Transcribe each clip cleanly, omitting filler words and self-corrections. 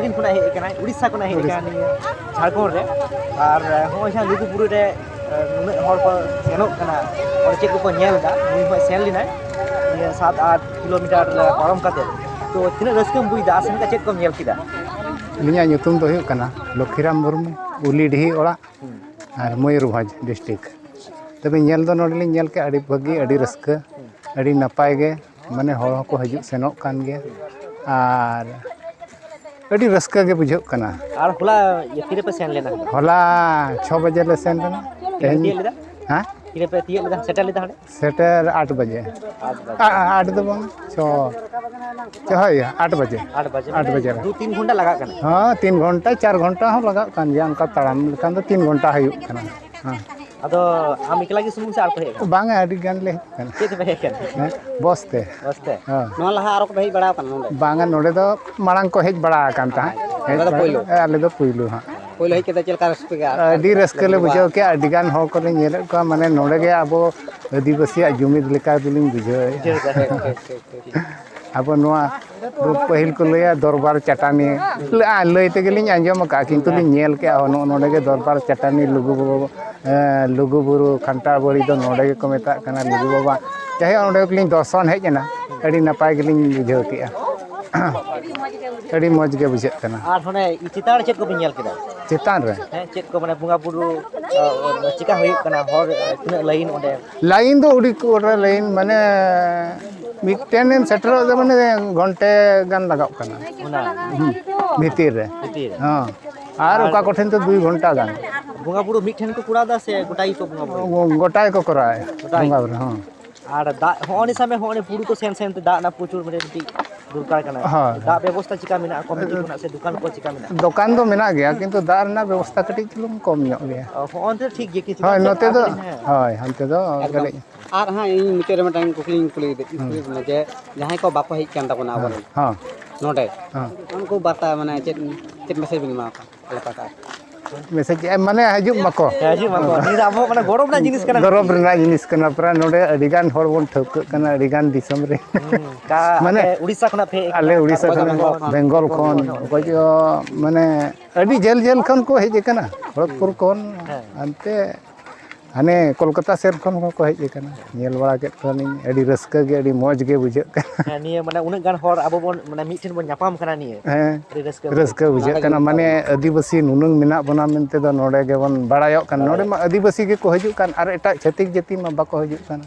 सागिन खुना हेज कना उड़ीसा खुना हेज कना झारखंड रे और होय जहां लुगुबुरु रे नुना हर को सेनोग कना और चेक को नेल दा नि होय सेन लिना 7-8 किलोमीटर पारम काते तो तिना रस्कम बुइदा आसन का चेक को नेल किदा लिया nyutum do huyuk kana Lokhiram Murmu Ulidhi ola ar Moyurbhanj district तबे नेल दो नोडली नेल के अड़ी भागी अड़ी रस्का अड़ी नपाय गे माने हर को हजू सेनोक कान गे आर अड़ी रस्का गे बुझो कना और होला ये फिर पे सेन लेना होला 6 बजे ले सेन लेना तेन हां फिर पे तिये लेदा सेटल लेदा हडे सेटर 8 बजे 8 दो बन 6 है 8 बजे 8 बजे 2-3 घंटा लगा कना हां 3 घंटा 4 घंटा हो लगा कान या उनका तड़ाम लेखान तो 3 घंटा हयु कना हां अदो आम इकला की सुमुंग से आर पे हेज बांगा अड़ी गान ले कना के पे हेज कना बसते हां नो लहा आरो को हेज बड़ा कना नोडे बांगा नोडे दो मांग को हेज बड़ा कान ता आले दो पुइलु हां पहिलो हेज केदा चलका रस्के गा अड़ी रस्के ले बुझाव के अड़ी गान हो को ले नेल को माने नोडे गे आबो आदिवासी जुमिद लेका दुलिन बुझाव अब नोआ पहिल को लया दरबार चटानी लय ते गेलिन आंजम का किंतु लिन नेल के नो नोडे गे दरबार चटानी लुगु बुरु खंटा बड़ी दो नोडे गे को मेता कना लुगु बाबा चाहे ओंडे को लिन दर्शन हेजना अड़ी नपाय गेलिन बुझाव के अड़ी मौज गे बुझे कना आर होने चितार चेक को भी नेल केदा चितान रे चेक को माने बुंगा बुरु चिका होय कना हर तिना लाइन ओंडे लाइन दो उड़ी को लाइन माने मिटेन सेटर दो माने घंटे गान लगाव कना ओना भीतर रे हां आर ओका कोठेन तो 2 घंटा गान बुंगा बुरु मिठेन को कुड़ा दा से गोटाई को बुंगा बुरु गोटाई को कराय बुंगा बुरु हां आर दा होनी समय होनी पुरु तो सेन सेन ते दा ना प्रचुर माने टी दुरकार कना दा व्यवस्था चिका मिना कमिटी कोना से दुकान को चिका मिना दुकान दो मिना गया किंतु दा ना व्यवस्था कटी चलुम कम ᱧᱚᱜ गया होन ते ठीक गे कि हां नोते दो हां हनते दो गले आर हां इन मिटेर मटांग कुकलिंग कुली ने जे जहां को बापा हेज कान ताबना आबन हां नोडे हां उनको बाता माने चेत मैसेज बिन मा का का मैसेज माने हजू मको नि आबो माने गरम ना जिनिस कना गरम रना जिनिस कना प्रा नोडे अडिगान हर बोन ठौक कना अडिगान दिसम रे का माने उड़ीसा खना फे आले उड़ीसा खना बेंगल खन को माने अडी जेल जेल खन को हेज कना खड़गपुर खन अंते हाने कोलकाता सेर खन को हेज कना नेल बड़ा के खनी अडी रस्का गे अडी मौज गे बुझे कना निये माने उन गान हर आबो बोन माने मिठन बोन न्यापाम कना निये अडी रस्का बुझे कना माने आदिवासी नुनंग मेना बना मेनते दो नोडे गे बोन बड़ायो कन नोडे मा आदिवासी गे को हजू कान आर एटा छतिक जाति मा बाको हजू कना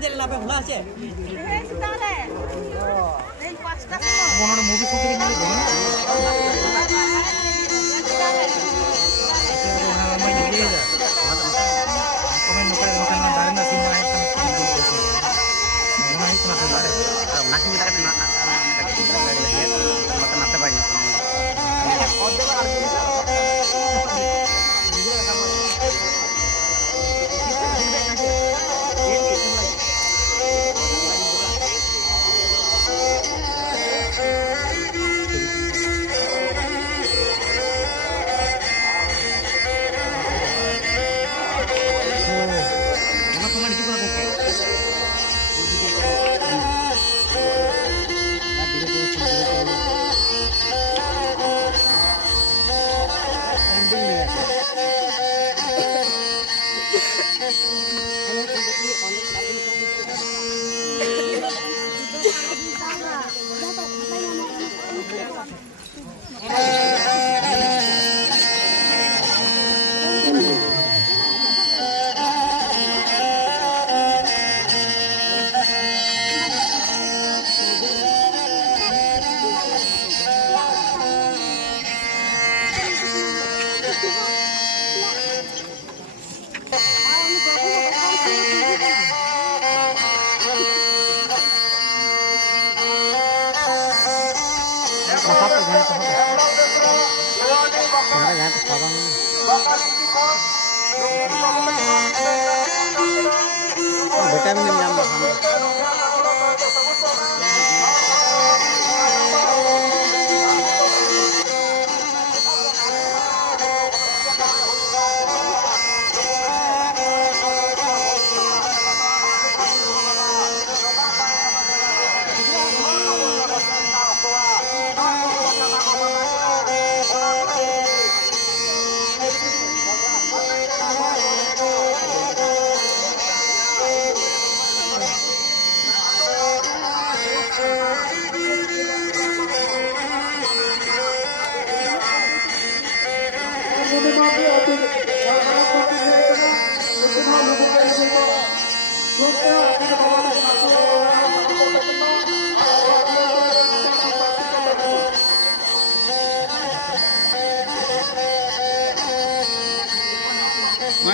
ᱪᱮᱫ ᱞᱮᱱᱟ ᱯᱮ ᱦᱚᱞᱟ ᱪᱮ ᱥᱮᱛᱟᱜ ᱨᱮ ᱛᱮᱦᱮᱧ 5টা ᱠᱷᱚᱱ ᱢᱚᱱᱚ ᱢᱩᱵᱷᱤ ᱥᱩᱴᱤᱝ ᱧᱮᱞ ᱫᱚ ᱢᱟᱭ ᱤᱭᱟᱹ ᱫᱟ ᱠᱚᱢᱮᱱ ᱱᱚᱠᱟ ᱱᱚᱠᱟ ᱫᱟᱨᱮ ᱱᱟ ᱥᱤᱢᱟ ᱦᱮᱡ ᱠᱟᱱᱟ ᱚᱱᱟ ᱦᱩᱭᱩᱜ ᱠᱟᱱᱟ ᱥᱮ ᱫᱟᱨᱮ ᱚᱱᱟ ᱠᱤᱱ ᱢᱮᱛᱟ ᱠᱟᱛᱮ ᱱᱟᱛᱮ ᱵᱟᱭ ᱧᱚᱜ vitamin yang nyam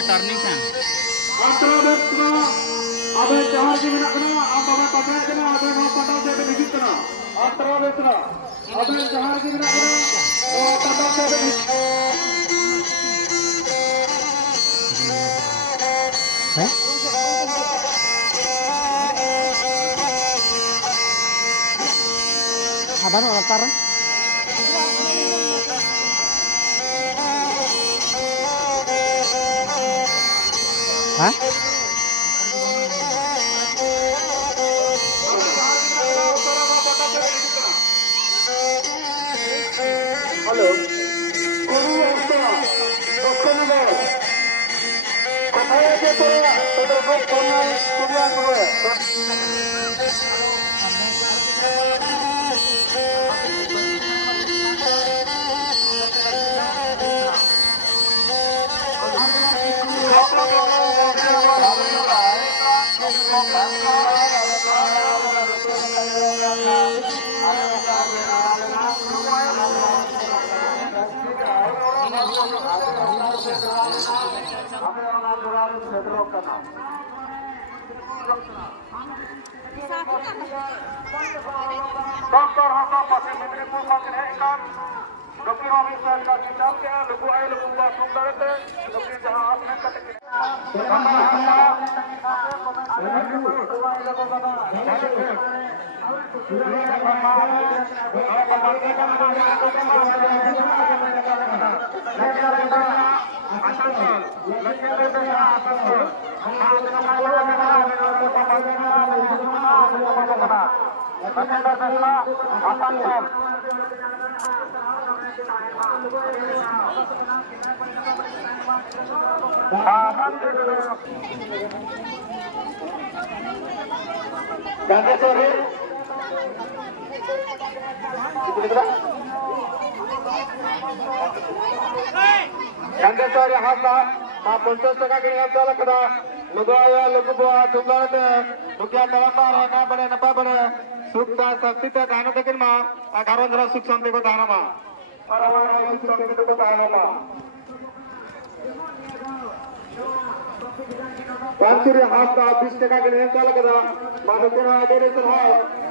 turning kan antara desa abe jahar di menak kena abe patrai kena abe no pandau de hijit kena antara desa abe jahar di menak kena pandau de abang latar hah halo guru asta dokter ne kothaya ke tola toder gop kona studia kore Doktor Hasan masih Medipur makin hekan. Dokter Hamid Sahil ka kitab ke lugu ay lugu ba sundar te dokter jahan apne kate ke Ganggeswari Hasa, ma 50 taka kini abdala kada Lugaya lugubwa tunggate lugya talambar hana bade napa bade sukta saktita dana tekin ma agaron jara suk santi ko dana ma parawana suk santi ko dana ma Kancuri hasta 20 টাকা ke niyan kala kada madukena agere sir ha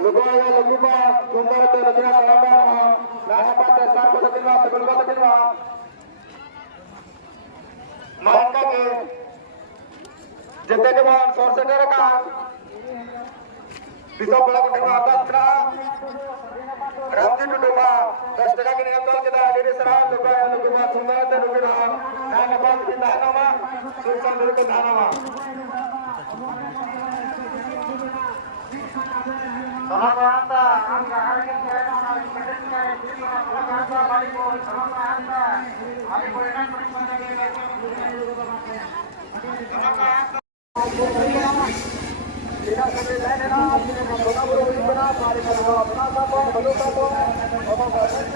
lugaya lugubwa tunggate lugya talambar ha dana pata sar ko tekin ma tekin ma tekin ma maka ke जते जवान source कर का दिसो बड़ा को का आकाश का रामजी टुडुमा 10 टका के निकल के दा डेरे सरा लोग लोग सुंदर ते लोग ना ना बात की दानवा सुरसा मेरे को दानवा समानता अंगा हर के कहना पटन का का बाड़ी को समानता अभी कोई ना समानता tidak sampai lain na apne bana boro bana pare karna apna ka ko balo ka ko baba baba